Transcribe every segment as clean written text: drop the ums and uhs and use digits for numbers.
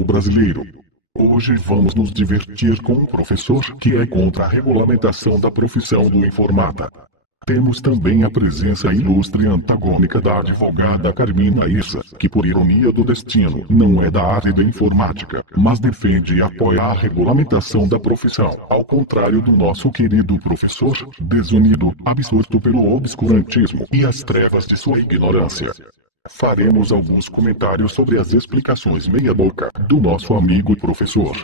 povo brasileiro. Hoje vamos nos divertir com um professor que é contra a regulamentação da profissão do informática. Temos também a presença ilustre e antagônica da advogada Carmina Issa, que por ironia do destino não é da área da informática, mas defende e apoia a regulamentação da profissão, ao contrário do nosso querido professor, desunido, absorto pelo obscurantismo e as trevas de sua ignorância. Faremos alguns comentários sobre as explicações meia-boca do nosso amigo professor.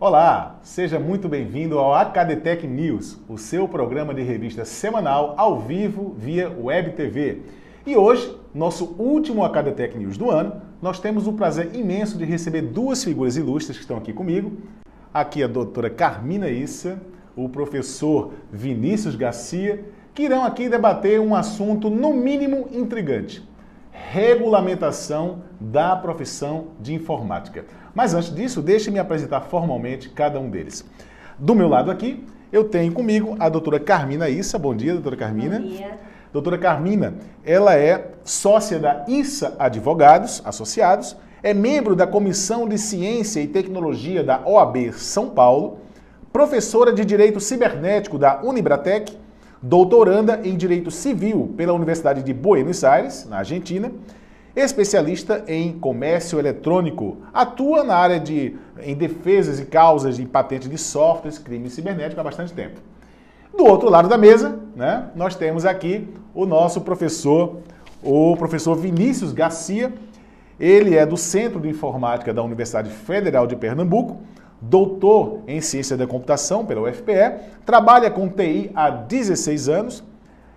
Olá, seja muito bem-vindo ao Acadetec News, o seu programa de revista semanal ao vivo via Web TV. E hoje, nosso último Acadetec News do ano, nós temos o prazer imenso de receber duas figuras ilustres que estão aqui comigo. Aqui a doutora Carmina Issa, o professor Vinícius Garcia, que irão aqui debater um assunto no mínimo intrigante: regulamentação da profissão de informática. Mas antes disso, deixe-me apresentar formalmente cada um deles. Do meu lado aqui, eu tenho comigo a doutora Carmina Issa. Bom dia, doutora Carmina. Bom dia. Doutora Carmina, ela é sócia da Issa Advogados Associados, é membro da Comissão de Ciência e Tecnologia da OAB São Paulo, professora de Direito Cibernético da Unibratec, doutoranda em Direito Civil pela Universidade de Buenos Aires, na Argentina, especialista em comércio eletrônico, atua na área em defesas e causas de patentes de softwares, crime cibernético há bastante tempo. Do outro lado da mesa, né, nós temos aqui o nosso professor, o professor Vinícius Garcia. Ele é do Centro de Informática da Universidade Federal de Pernambuco, doutor em Ciência da Computação pela UFPE, trabalha com TI há 16 anos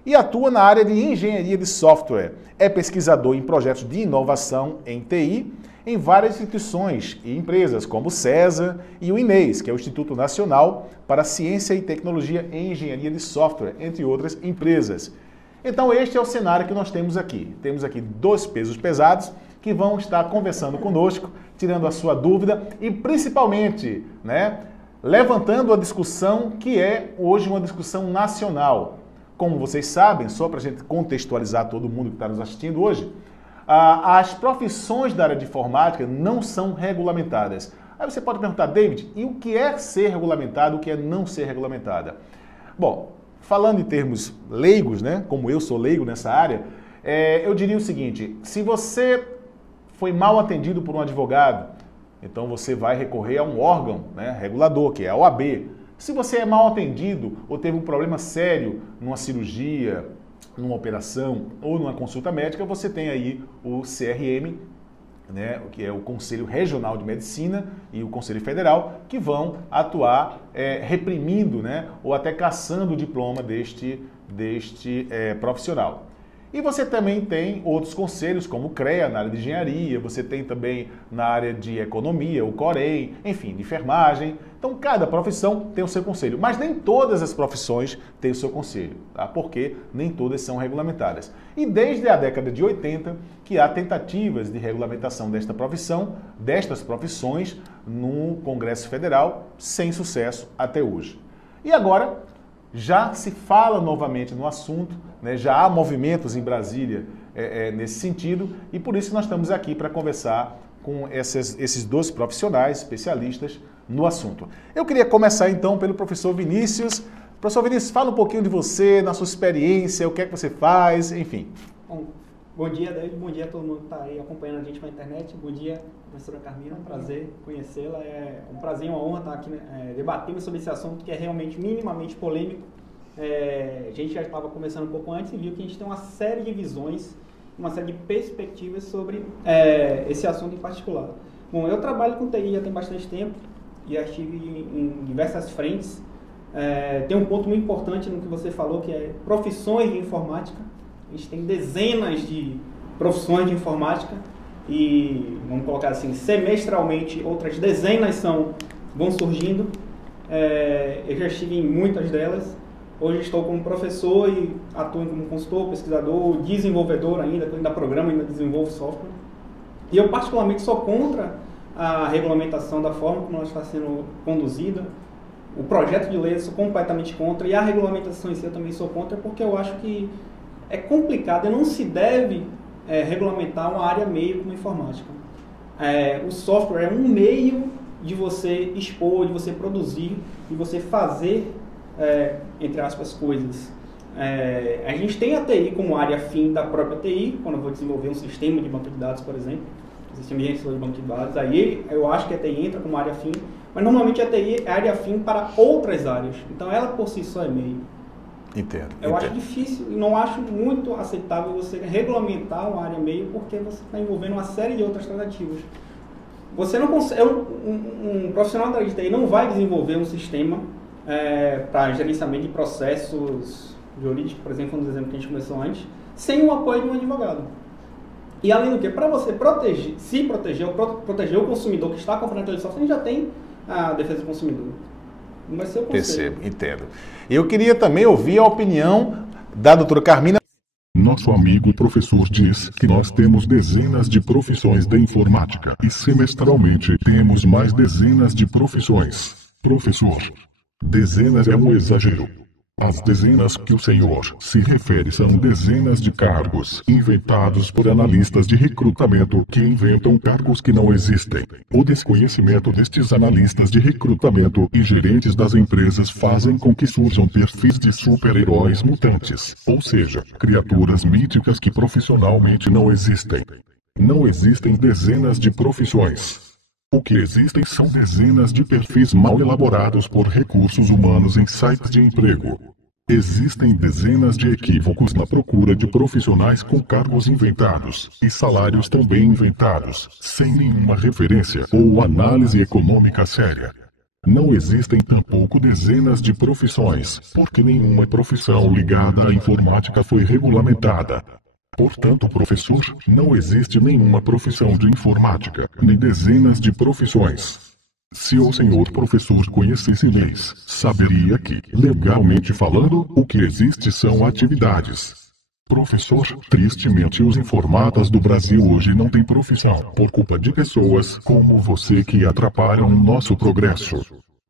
e atua na área de Engenharia de Software. É pesquisador em projetos de inovação em TI em várias instituições e empresas, como o CESA e o INES, que é o Instituto Nacional para Ciência e Tecnologia em Engenharia de Software, entre outras empresas. Então este é o cenário que nós temos aqui. Temos aqui dois pesos pesados que vão estar conversando conosco, tirando a sua dúvida e principalmente, né, levantando a discussão que é hoje uma discussão nacional. Como vocês sabem, só para a gente contextualizar todo mundo que está nos assistindo hoje, as profissões da área de informática não são regulamentadas. Aí você pode perguntar, David, e o que é ser regulamentado, o que é não ser regulamentada? Bom, falando em termos leigos, né, como eu sou leigo nessa área, eu diria o seguinte: se você foi mal atendido por um advogado, então você vai recorrer a um órgão, né, regulador, que é a OAB. Se você é mal atendido ou teve um problema sério numa cirurgia, numa operação ou numa consulta médica, você tem aí o CRM, né, que é o Conselho Regional de Medicina e o Conselho Federal, que vão atuar reprimindo, né, ou até cassando o diploma deste profissional. E você também tem outros conselhos, como o CREA, na área de engenharia, você tem também na área de economia, o COREI, enfim, de enfermagem. Então, cada profissão tem o seu conselho, mas nem todas as profissões têm o seu conselho, tá? Porque nem todas são regulamentadas. E desde a década de 80 que há tentativas de regulamentação destas profissões no Congresso Federal, sem sucesso até hoje. E agora já se fala novamente no assunto, né? Já há movimentos em Brasília nesse sentido, e por isso nós estamos aqui para conversar com esses dois profissionais especialistas no assunto. Eu queria começar então pelo professor Vinícius. Professor Vinícius, fala um pouquinho de você, na sua experiência, o que é que você faz, enfim. Bom dia, David. Bom dia a todo mundo que está aí acompanhando a gente na internet. Bom dia, professora Carmina. Um prazer conhecê-la. É um prazer e uma honra estar aqui debatendo sobre esse assunto que é realmente minimamente polêmico. A gente já estava conversando um pouco antes e viu que a gente tem uma série de visões, uma série de perspectivas sobre esse assunto em particular. Bom, eu trabalho com TI já tem bastante tempo e já estive em diversas frentes. Tem um ponto muito importante no que você falou, que é profissões de informática. A gente tem dezenas de profissões de informática e, vamos colocar assim, semestralmente outras dezenas vão surgindo. Eu já estive em muitas delas. Hoje estou como professor e atuo como consultor, pesquisador, desenvolvedor ainda programa, ainda desenvolvo software. E eu particularmente sou contra a regulamentação da forma como ela está sendo conduzida. O projeto de lei eu sou completamente contra e a regulamentação em si eu também sou contra, porque eu acho que é complicado e não se deve regulamentar uma área meio como informática. O software é um meio de você expor, de você produzir, de você fazer, entre aspas, coisas. A gente tem a TI como área fim da própria TI, quando eu vou desenvolver um sistema de banco de dados, por exemplo, um sistema de gestão de banco de dados, aí eu acho que a TI entra como área fim, mas normalmente a TI é área fim para outras áreas, então ela por si só é meio. Entendo. Eu acho difícil e não acho muito aceitável você regulamentar uma área meio, porque você está envolvendo uma série de outras tratativas. Você não consegue, um profissional da área de TI não vai desenvolver um sistema para gerenciamento de processos jurídicos, por exemplo, um dos exemplos que a gente começou antes, sem o apoio de um advogado. E além do que, para você se proteger, ou proteger o consumidor que está comprando aquele software, a gente já tem a defesa do consumidor. Não vai ser o conselho. Percebo, entendo. Eu queria também ouvir a opinião da doutora Carmina. Nosso amigo professor diz que nós temos dezenas de profissões da informática e semestralmente temos mais dezenas de profissões. Professor, dezenas é um exagero. As dezenas que o senhor se refere são dezenas de cargos inventados por analistas de recrutamento que inventam cargos que não existem. O desconhecimento destes analistas de recrutamento e gerentes das empresas fazem com que surjam perfis de super-heróis mutantes, ou seja, criaturas míticas que profissionalmente não existem. Não existem dezenas de profissões. O que existem são dezenas de perfis mal elaborados por recursos humanos em sites de emprego. Existem dezenas de equívocos na procura de profissionais com cargos inventados e salários também inventados, sem nenhuma referência ou análise econômica séria. Não existem tampouco dezenas de profissões, porque nenhuma profissão ligada à informática foi regulamentada. Portanto, professor, não existe nenhuma profissão de informática, nem dezenas de profissões. Se o senhor professor conhecesse leis, saberia que, legalmente falando, o que existe são atividades. Professor, tristemente os informatas do Brasil hoje não têm profissão, por culpa de pessoas como você que atrapalham o nosso progresso.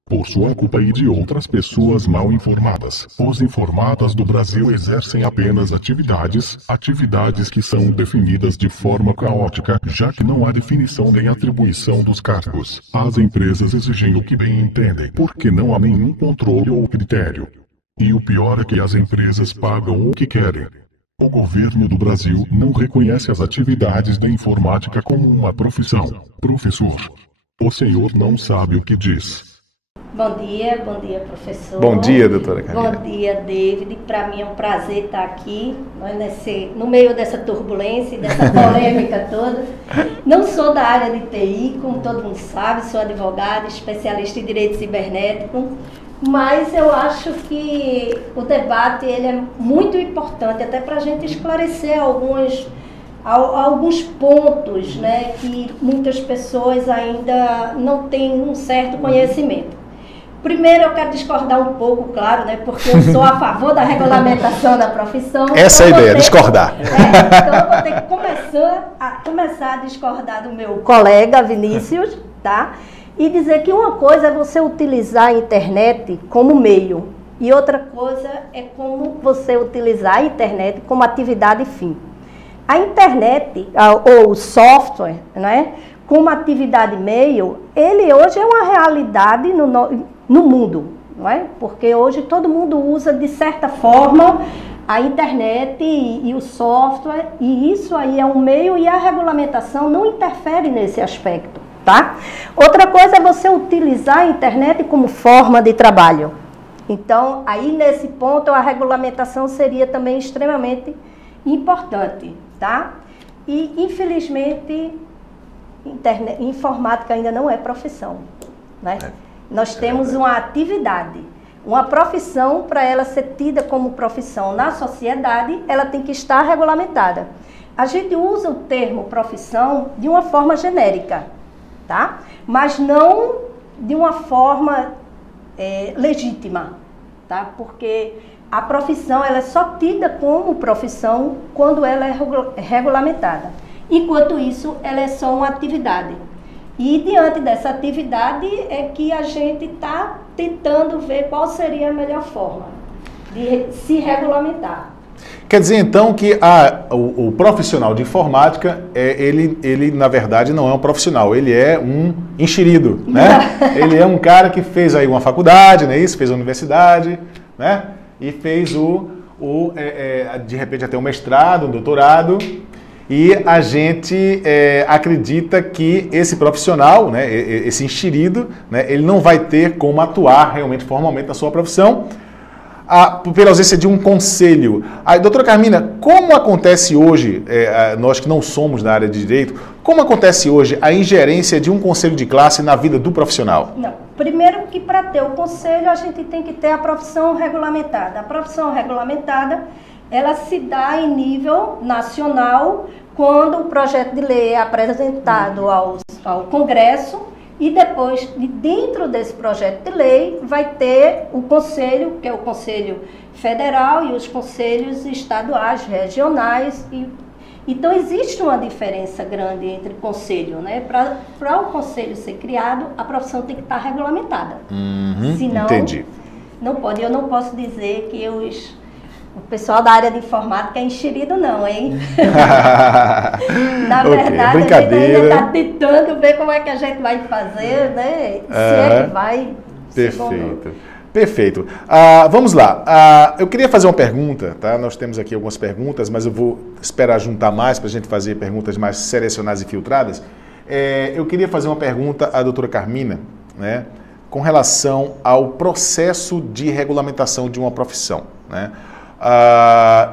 Por sua culpa e de outras pessoas mal informadas, os informatas do Brasil exercem apenas atividades que são definidas de forma caótica, já que não há definição nem atribuição dos cargos. As empresas exigem o que bem entendem, porque não há nenhum controle ou critério. E o pior é que as empresas pagam o que querem. O governo do Brasil não reconhece as atividades da informática como uma profissão. Professor, o senhor não sabe o que diz. Bom dia, professor. Bom dia, doutora Carmina. Bom dia, David. Para mim é um prazer estar aqui, no meio dessa turbulência e dessa polêmica toda. Não sou da área de TI, como todo mundo sabe, sou advogada, especialista em direito cibernético, mas eu acho que o debate ele é muito importante, até para a gente esclarecer alguns pontos, né, que muitas pessoas ainda não têm um certo conhecimento. Primeiro, eu quero discordar um pouco, claro, né, porque eu sou a favor da regulamentação da profissão. Essa é a ideia, discordar. Então, eu vou ter que começar a discordar do meu colega Vinícius, tá? E dizer que uma coisa é você utilizar a internet como meio, e outra coisa é como você utilizar a internet como atividade fim. A internet, ou o software, né, como atividade meio, ele hoje é uma realidade no mundo, não é? Porque hoje todo mundo usa, de certa forma, a internet e o software, e isso aí é um meio, e a regulamentação não interfere nesse aspecto, tá? Outra coisa é você utilizar a internet como forma de trabalho. Então, aí nesse ponto, a regulamentação seria também extremamente importante, tá? E, infelizmente, informática ainda não é profissão, né? Nós temos uma atividade, uma profissão. Para ela ser tida como profissão na sociedade, ela tem que estar regulamentada. A gente usa o termo profissão de uma forma genérica, tá? Mas não de uma forma legítima, tá? Porque a profissão ela é só tida como profissão quando ela é regulamentada. Enquanto isso, ela é só uma atividade. E diante dessa atividade é que a gente está tentando ver qual seria a melhor forma de se regulamentar. Quer dizer, então, que o profissional de informática, ele, na verdade, não é um profissional, ele é um enxerido, né? Ele é um cara que fez aí uma faculdade, né? Isso, fez a universidade, né? E fez de repente, até um mestrado, um doutorado. E a gente acredita que esse profissional, né, esse enxerido, né, ele não vai ter como atuar realmente formalmente na sua profissão, pela ausência de um conselho. Doutora Carmina, como acontece hoje, nós que não somos da área de direito, como acontece hoje a ingerência de um conselho de classe na vida do profissional? Não. Primeiro que para ter o conselho a gente tem que ter a profissão regulamentada. A profissão regulamentada, ela se dá em nível nacional quando o projeto de lei é apresentado ao Congresso. E depois, dentro desse projeto de lei, vai ter o conselho, que é o Conselho Federal e os conselhos estaduais, regionais. Então, existe uma diferença grande entre conselho, né? Para o conselho ser criado, a profissão tem que estar regulamentada. Senão, entendi. Não pode. Eu não posso dizer que o pessoal da área de informática é enxerido, não, hein? Na verdade, brincadeira. A gente ainda está tentando ver como é que a gente vai fazer, né? Se é que vai. Perfeito. Perfeito. Vamos lá. Eu queria fazer uma pergunta, tá? Nós temos aqui algumas perguntas, mas eu vou esperar juntar mais para a gente fazer perguntas mais selecionadas e filtradas. Eu queria fazer uma pergunta à doutora Carmina, né? Com relação ao processo de regulamentação de uma profissão, né?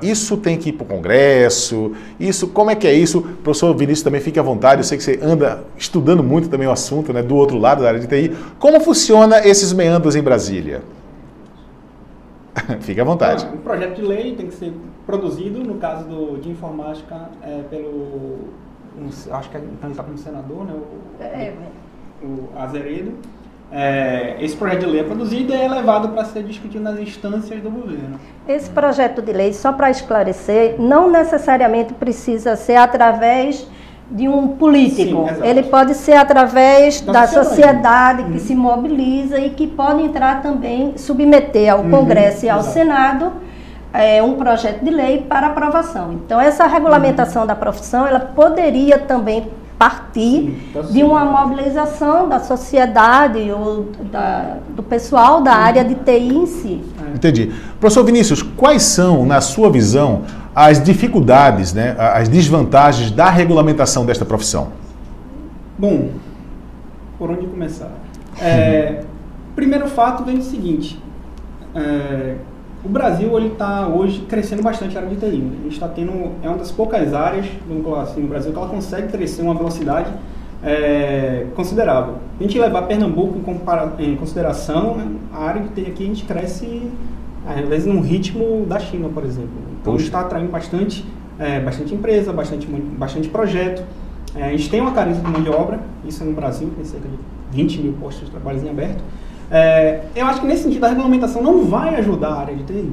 Isso tem que ir para o Congresso, como é que é isso? Professor Vinícius, também fique à vontade, eu sei que você anda estudando muito também o assunto, né, do outro lado da área de TI. Como funciona esses meandros em Brasília? Fique à vontade. O projeto de lei tem que ser produzido, no caso de informática, acho que então ele está como senador, né, o Azeredo. Esse projeto de lei é produzido e é levado para ser discutido nas instâncias do governo. Esse projeto de lei, só para esclarecer, não necessariamente precisa ser através de um político. Sim, ele pode ser através da sociedade que se mobiliza e que pode entrar também, submeter ao Congresso e ao Senado um projeto de lei para aprovação. Então, essa regulamentação da profissão, ela poderia também partir de uma mobilização da sociedade ou do pessoal da área de TI em si. Entendi. Professor Vinícius, quais são, na sua visão, as dificuldades, né, as desvantagens da regulamentação desta profissão? Bom, por onde começar? Primeiro fato vem do seguinte, o Brasil está hoje crescendo bastante a área de TI. A gente está tendo, é uma das poucas áreas, vamos falar assim, no Brasil que ela consegue crescer uma velocidade considerável. A gente levar Pernambuco em consideração, né, a área de TI aqui a gente cresce às vezes num ritmo da China, por exemplo. Então a gente está atraindo bastante empresa, bastante projeto. A gente tem uma carência de mão de obra, isso no Brasil, tem cerca de 20 mil postos de trabalho em aberto. Eu acho que nesse sentido a regulamentação não vai ajudar a área de TI.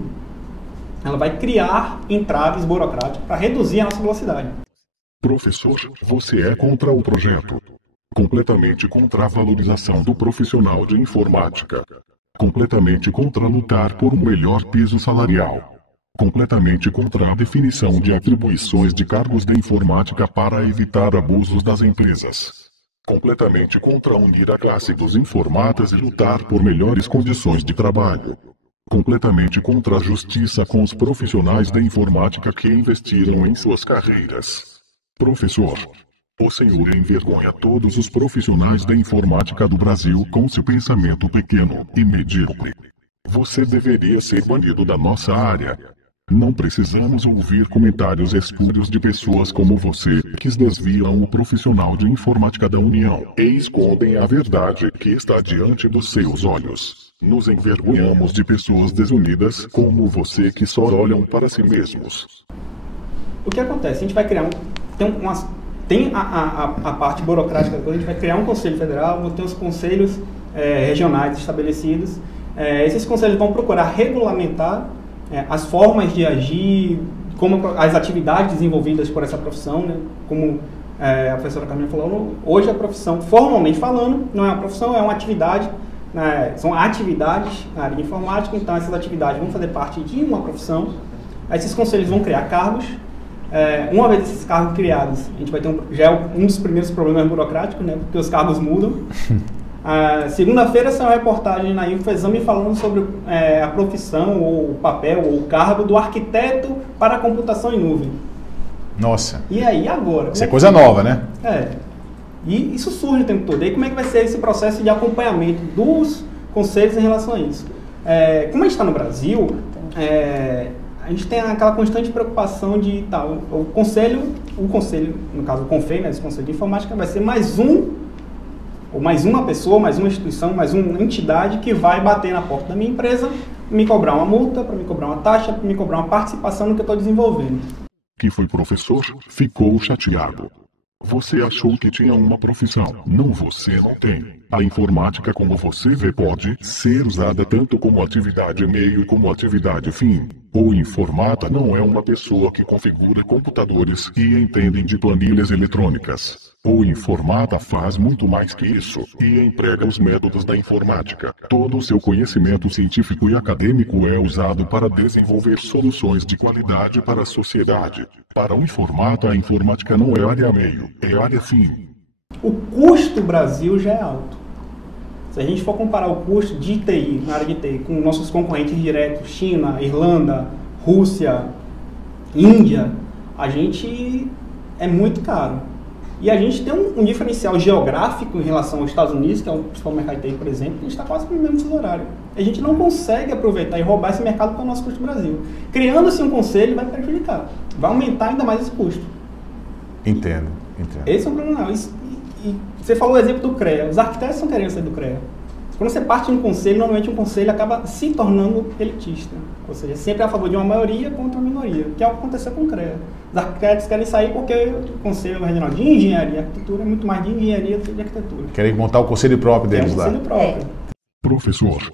Ela vai criar entraves burocráticos para reduzir a nossa velocidade. Professor, você é contra o projeto. Completamente contra a valorização do profissional de informática. Completamente contra lutar por um melhor piso salarial. Completamente contra a definição de atribuições de cargos de informática para evitar abusos das empresas. Completamente contra unir a classe dos informatas e lutar por melhores condições de trabalho. Completamente contra a justiça com os profissionais da informática que investiram em suas carreiras. Professor, o senhor envergonha todos os profissionais da informática do Brasil com seu pensamento pequeno e medíocre. Você deveria ser banido da nossa área. Não precisamos ouvir comentários espúrios de pessoas como você, que desviam o profissional de informática da União e escondem a verdade que está diante dos seus olhos. Nos envergonhamos de pessoas desunidas como você que só olham para si mesmos. O que acontece? A gente vai criar tem a parte burocrática, a gente vai criar um conselho federal, vão ter os conselhos regionais estabelecidos. Esses conselhos vão procurar regulamentar as formas de agir, como as atividades desenvolvidas por essa profissão, né? Como a professora Carmina falou, hoje a profissão, formalmente falando, não é uma profissão, é uma atividade, né? São atividades na área de informática, então essas atividades vão fazer parte de uma profissão. Esses conselhos vão criar cargos. Uma vez esses cargos criados, a gente vai ter já é um dos primeiros problemas burocráticos, né? Porque os cargos mudam. Segunda-feira saiu uma reportagem na InfoExame falando sobre a profissão, ou o papel, ou o cargo do arquiteto para a computação em nuvem. Nossa. E aí, agora? Isso é coisa nova, né? E isso surge o tempo todo. E aí, como é que vai ser esse processo de acompanhamento dos conselhos em relação a isso? Como a gente está no Brasil, a gente tem aquela constante preocupação de o conselho, no caso o CONFEI, né, esse Conselho de Informática, vai ser mais uma pessoa, mais uma instituição, mais uma entidade que vai bater na porta da minha empresa, me cobrar uma multa, para me cobrar uma taxa, para me cobrar uma participação no que eu estou desenvolvendo. Que foi professor, ficou chateado. Você achou que tinha uma profissão. Não, você não tem. A informática, como você vê, pode ser usada tanto como atividade meio como atividade fim. O informata não é uma pessoa que configura computadores e entende de planilhas eletrônicas. O informata faz muito mais que isso e emprega os métodos da informática. Todo o seu conhecimento científico e acadêmico é usado para desenvolver soluções de qualidade para a sociedade. Para o informata, a informática não é área meio, é área fim. O custo do Brasil já é alto. Se a gente for comparar o custo de TI, na área de TI, com nossos concorrentes diretos, China, Irlanda, Rússia, Índia, a gente é muito caro. E a gente tem um diferencial geográfico em relação aos Estados Unidos, que é o principal mercado de TI, por exemplo, que a gente está quase no mesmo fuso horário. A gente não consegue aproveitar e roubar esse mercado para o nosso custo do Brasil. Criando-se um conselho vai prejudicar, vai aumentar ainda mais esse custo. Entendo. Esse é o problema. E você falou o exemplo do CREA. Os arquitetos estão querendo sair do CREA. Quando você parte de um conselho, normalmente um conselho acaba se tornando elitista. Ou seja, sempre a favor de uma maioria contra uma minoria, que é o que aconteceu com o CREA. Os arquitetos querem sair porque o Conselho Regional de Engenharia e Arquitetura é muito mais de engenharia do que de arquitetura. Querem montar o conselho próprio deles lá. Conselho próprio. Professor,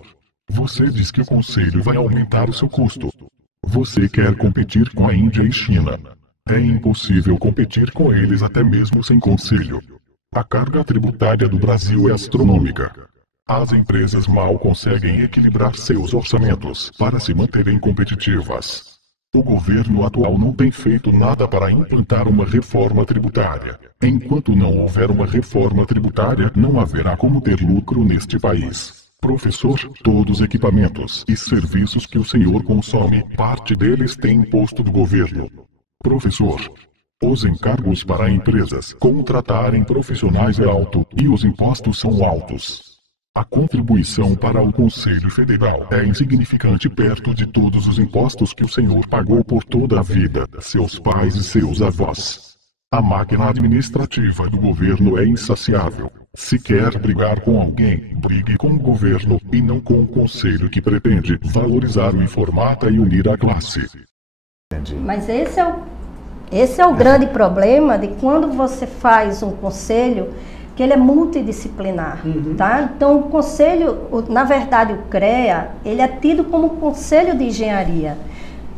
você diz que o conselho vai aumentar o seu custo. Você quer competir com a Índia e China. É impossível competir com eles até mesmo sem conselho. A carga tributária do Brasil é astronômica. As empresas mal conseguem equilibrar seus orçamentos para se manterem competitivas. O governo atual não tem feito nada para implantar uma reforma tributária. Enquanto não houver uma reforma tributária, não haverá como ter lucro neste país. Professor, todos os equipamentos e serviços que o senhor consome, parte deles tem imposto do governo. Professor, os encargos para empresas contratarem profissionais é alto e os impostos são altos. A contribuição para o Conselho Federal é insignificante perto de todos os impostos que o senhor pagou por toda a vida, seus pais e seus avós. A máquina administrativa do governo é insaciável. Se quer brigar com alguém, brigue com o governo e não com o conselho que pretende valorizar o informata e unir a classe. Entendi. Mas esse é o grande problema de quando você faz um conselho que ele é multidisciplinar, tá? Então o conselho, na verdade o CREA, ele é tido como conselho de engenharia,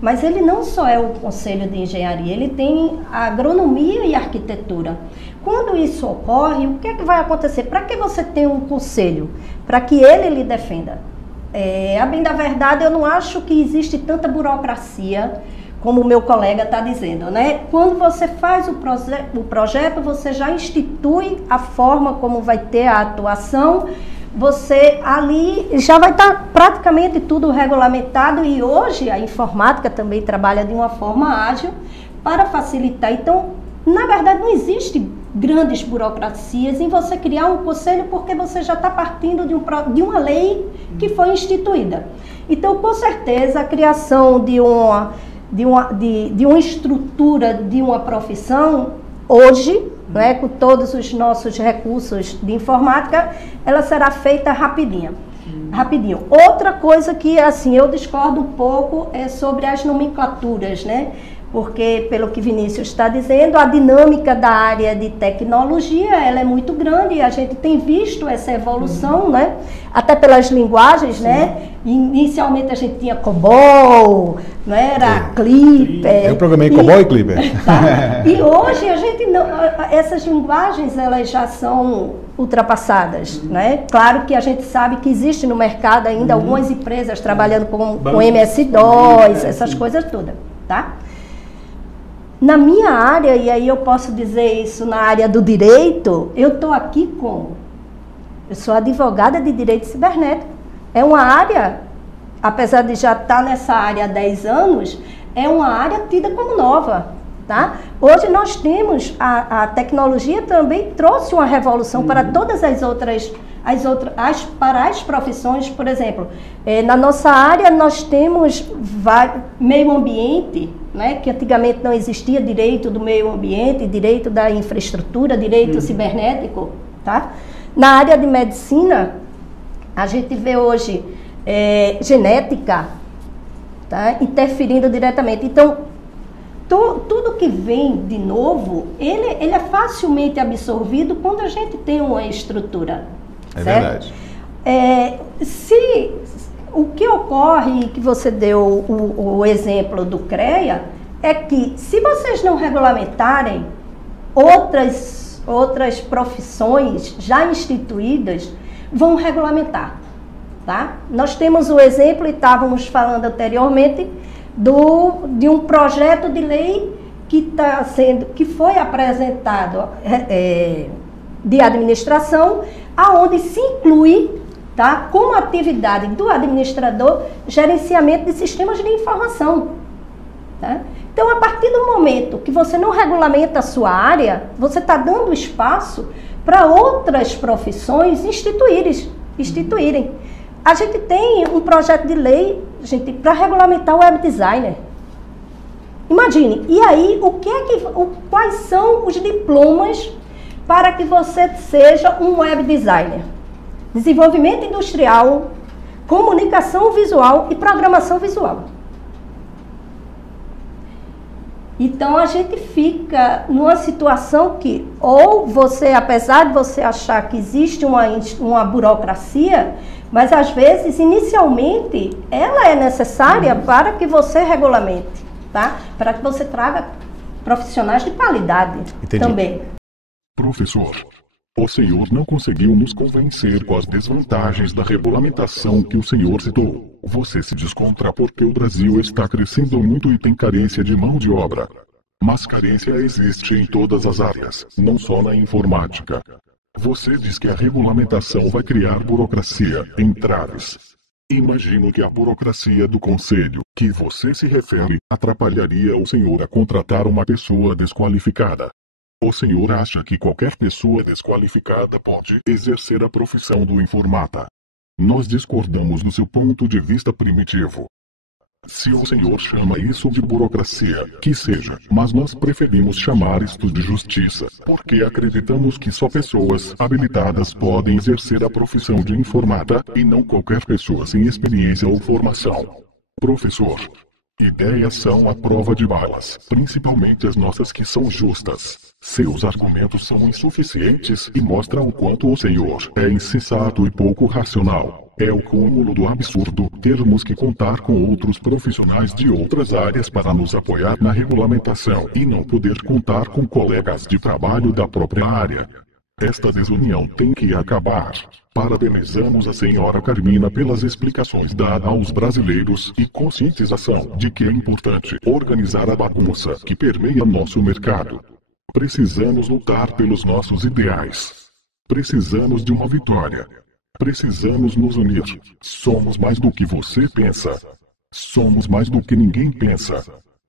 mas ele não só é o conselho de engenharia, ele tem agronomia e arquitetura. Quando isso ocorre, o que é que vai acontecer? Para que você tem um conselho? Para que ele lhe defenda. A bem da verdade, eu não acho que existe tanta burocracia como o meu colega está dizendo, né? Quando você faz o projeto, você já institui a forma como vai ter a atuação, você ali já vai estar praticamente tudo regulamentado e hoje a informática também trabalha de uma forma ágil para facilitar. Então, na verdade, não existe grandes burocracias em você criar um conselho porque você já está partindo de uma lei que foi instituída. Então, com certeza, a criação de uma estrutura de uma profissão, hoje, né, com todos os nossos recursos de informática, ela será feita rapidinho. Outra coisa que, assim, eu discordo um pouco é sobre as nomenclaturas, né? Porque, pelo que Vinícius está dizendo, a dinâmica da área de tecnologia, ela é muito grande e a gente tem visto essa evolução, né? Até pelas linguagens, né? Inicialmente a gente tinha COBOL, não era Clipper. Eu programei COBOL e Clipper. Tá? E hoje a gente não, essas linguagens elas já são ultrapassadas, né? Claro que a gente sabe que existe no mercado ainda algumas empresas trabalhando com MS-DOS, essas coisas todas. tá? Na minha área, e aí eu posso dizer isso na área do direito, eu estou aqui como? Eu sou advogada de direito cibernético. É uma área, apesar de já estar nessa área há 10 anos, é uma área tida como nova, tá? Hoje nós temos, a tecnologia também trouxe uma revolução para todas para as profissões. Por exemplo, na nossa área nós temos meio ambiente, né, que antigamente não existia, direito do meio ambiente, direito da infraestrutura, direito cibernético, tá? Na área de medicina, a gente vê hoje genética, tá, interferindo diretamente. Então, tudo que vem de novo, ele é facilmente absorvido quando a gente tem uma estrutura. É certo? Verdade. O que ocorre, que você deu o exemplo do CREA, é que se vocês não regulamentarem outras profissões já instituídas, vão regulamentar, tá? Nós temos o exemplo, e estávamos falando anteriormente, de um projeto de lei que foi apresentado de administração, aonde se inclui, tá, como atividade do administrador, gerenciamento de sistemas de informação. Tá? Então, a partir do momento que você não regulamenta a sua área, você está dando espaço para outras profissões instituírem. A gente tem um projeto de lei, para regulamentar o web designer. Imagine, e aí, quais são os diplomas para que você seja um web designer? Desenvolvimento industrial, comunicação visual e programação visual. Então, a gente fica numa situação que, ou você, apesar de você achar que existe uma burocracia, mas às vezes, inicialmente, ela é necessária para que você regulamente, tá? Para que você traga profissionais de qualidade. Entendi. Também. Professor, o senhor não conseguiu nos convencer com as desvantagens da regulamentação que o senhor citou. Você se descontra porque o Brasil está crescendo muito e tem carência de mão de obra. Mas carência existe em todas as áreas, não só na informática. Você diz que a regulamentação vai criar burocracia, entraves. Imagino que a burocracia do conselho, que você se refere, atrapalharia o senhor a contratar uma pessoa desqualificada. O senhor acha que qualquer pessoa desqualificada pode exercer a profissão do informata? Nós discordamos do seu ponto de vista primitivo. Se o senhor chama isso de burocracia, que seja, mas nós preferimos chamar isto de justiça, porque acreditamos que só pessoas habilitadas podem exercer a profissão de informata e não qualquer pessoa sem experiência ou formação. Professor, ideias são a prova de balas, principalmente as nossas que são justas. Seus argumentos são insuficientes e mostram o quanto o senhor é insensato e pouco racional. É o cúmulo do absurdo termos que contar com outros profissionais de outras áreas para nos apoiar na regulamentação e não poder contar com colegas de trabalho da própria área. Esta desunião tem que acabar. Parabenizamos a senhora Carmina pelas explicações dadas aos brasileiros e conscientização de que é importante organizar a bagunça que permeia nosso mercado. Precisamos lutar pelos nossos ideais. Precisamos de uma vitória. Precisamos nos unir. Somos mais do que você pensa. Somos mais do que ninguém pensa.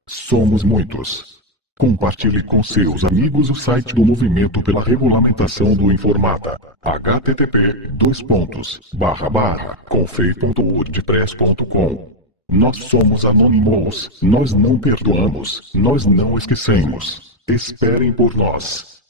Somos muitos. Compartilhe com seus amigos o site do Movimento pela Regulamentação do Informata. http://confei.wordpress.com. Nós somos anônimos. Nós não perdoamos. Nós não esquecemos. Esperem por nós.